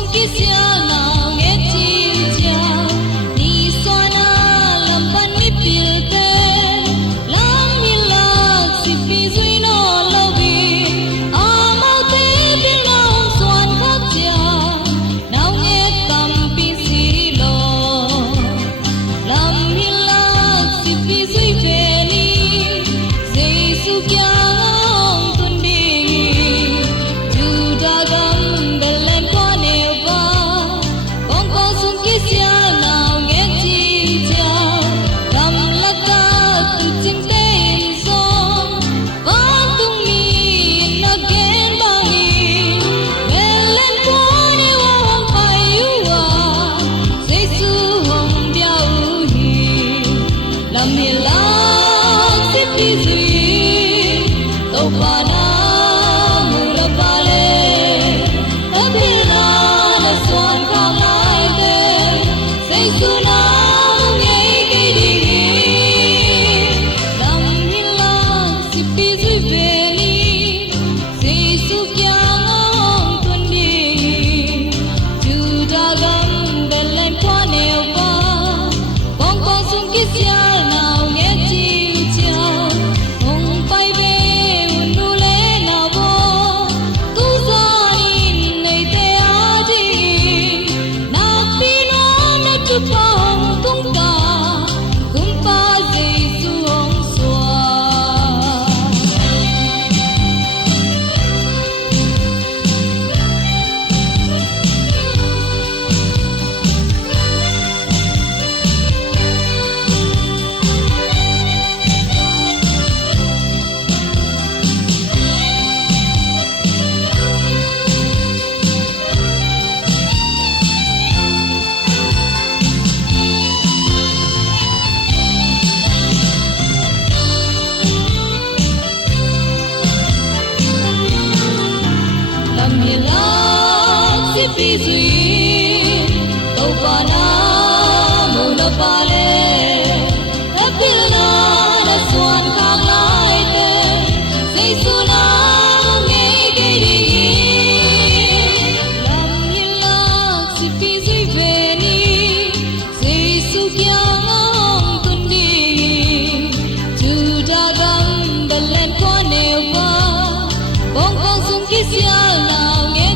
sung kisya nào nghe chim chào đi xoa na làm ban mi pilte lam mi lạc si phi duy no lâu bi amau te bin nào xoan khắc chào nào nghe tâm pin si lo lam mi lạc si phi duy về ni Giêsu kia ngong tuần đi Juda gam belen qua neo va con có sung kisya nào nghe chim chào gam la ta tu chim tên song con tung mi na gen bangi belen qua neo hong pai yuwa Giêsu hong biao hi lam hi la si pi duy tàu pa na mu la pa le ta pi na na xoan khang lai te Giêsu na nghe cái đi lam hi la si pi duy về ni Giêsu kia ngong tuần đi Juda gam belen qua neo va con sung kisya nào nghe chim chào hong pai về nu le nào vô tu za in ngày te a đi na pi na chu pa hong tung ta kum pa Giêsu hong xoa lam hi la si pi duy tàu pa na mu la pa le ta pi na na xoan khang lai te Giêsu na nghe cái đi lam hi la si pi duy về ni Giêsu kia ngong tuần đi Juda gam belen qua neo va con sung kisya nào nghe